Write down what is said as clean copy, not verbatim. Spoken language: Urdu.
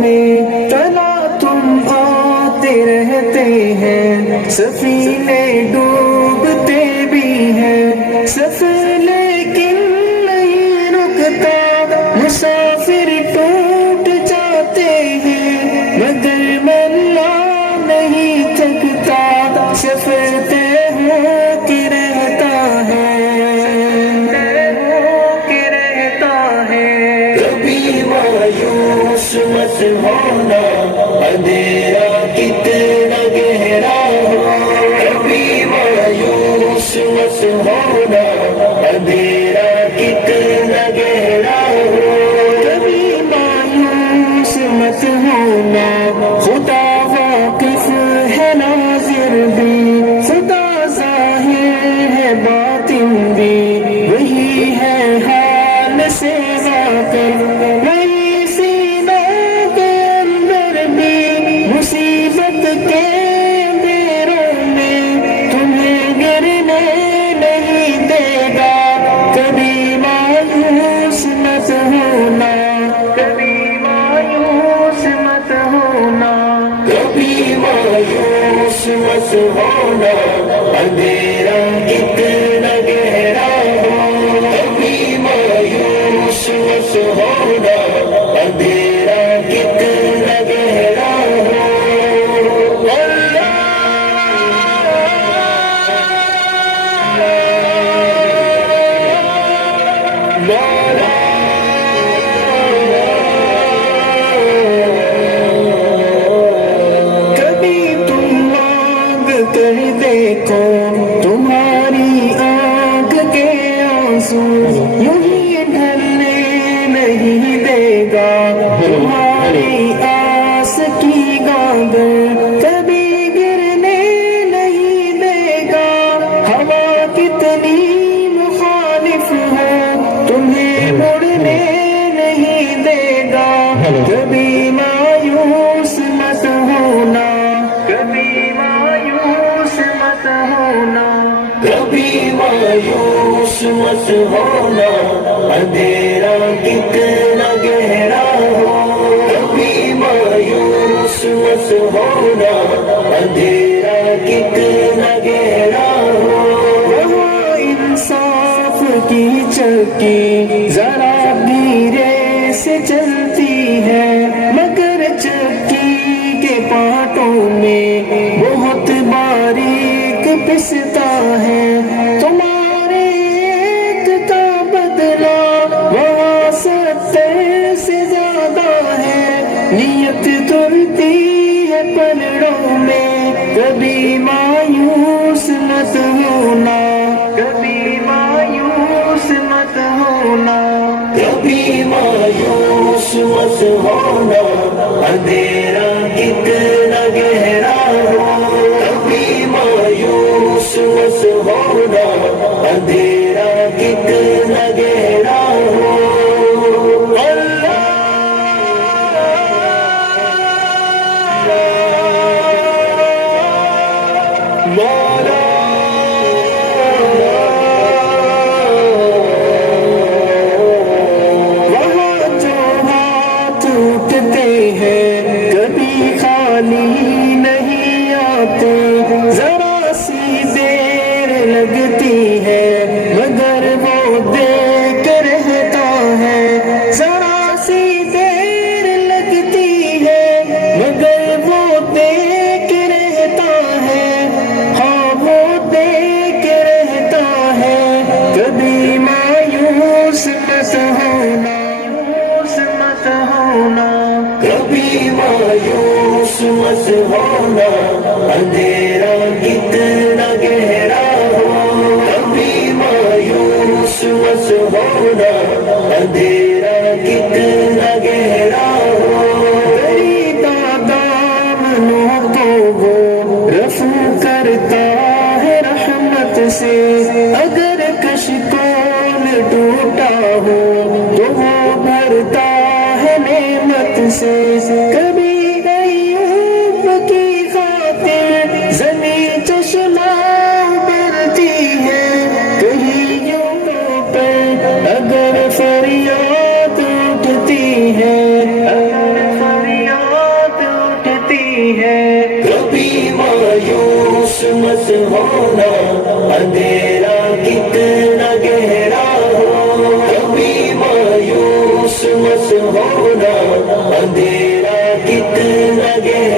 میں تلا تم آتے رہتے ہیں، سفینے ڈوبتے بھی ہیں، سفر لیکن نہیں رکتا، مسافر ٹوٹ جاتے ہیں مگر ملا نہیں تھکتا، سفر طے ہو کے رہتا ہے، کبھی مایوس مت ہونا، اندھیرا کتنا گہرا ہو، کبھی مایوس مت ہونا، اندھیرا کتنا گہرا ہو، کبھی مایوس مت ہونا، خدا واقف ہے ناظر بھی، خدا ظاہر ہے باطن بھی، وہی ہے حال سے واقف، وہی سینوں کے اندر بھی، مصیبت کے اندھیروں میں تمہیں گرنے نہیں دے گا، کبھی مایوس مت ہونا، کبھی مایوس مت ہونا، کبھی مایوس مت ہونا، اندھیرا کتنا گہرا ہو، کبھی مایوس مت ہونا، اندھیرا کتنا گہرا ہو، کبھی تم مانگ کر دیکھو تمہاری آنکھ کے آنسو، یوں ہی ڈھلنے نہیں دے گا تمہاری آس کی گاگر، کبھی گرنے نہیں دے گا، ہوا کتنی مخالف ہو تمہیں مڑنے نہیں دے گا، کبھی مایوس مت ہونا، کبھی مایوس مت ہونا، کبھی مایوس مت ہونا، اندھیرا کتنا گہرا ہو، کبھی مایوس مت ہونا، اندھیرا کتنا گہرا ہو، وہاں انصاف کی چکی ذرا دھیرے سے چلتی ہے، مگر چکی کے پانٹوں میں بہت باریک پستا ہے، تمہارے ایک کا بدلہ وہاں 70 سے زیادہ ہے، نیت ترتی ہے پلڑوں میں، کبھی مایوس مت ہونا، کبھی مایوس مت ہونا، کبھی مایوس مت ہونا، اندھیرا کتنا گہرا ہو، کبھی مایوس مت ہونا، اندھیرا کتنا گہرا ہو، وہاں جو ہاتھ اٹھتے ہیں کبھی خالی نہیں آتے، ذرا سی دیر لگتی ہے مگر وہ دیکھ رہتا ہے، ذرا سی دیر لگتی ہے مگر وہ دیکھ رہتا ہے، ہاں وہ دیکھ رہتا ہے، کبھی مایوس مت ہونا، مت ہونا، کبھی مایوس مت ہونا، اندھیرا کتنا گہرا ہو، کبھی مایوس مت ہونا، اندھیرا کتنا گہرا ہو، دریدہ دامنوں کو وہ رفو کرتا ہے رحمت سے، اگر کشکول ٹوٹا ہو تو وہ بھرتا ہے نعمت سے، کبھی ایوب کی خاطر زمین چشمہ برتی ہے، کہیں یوں پر اگر فریاد اٹھتی ہے، اگر فریاد لگے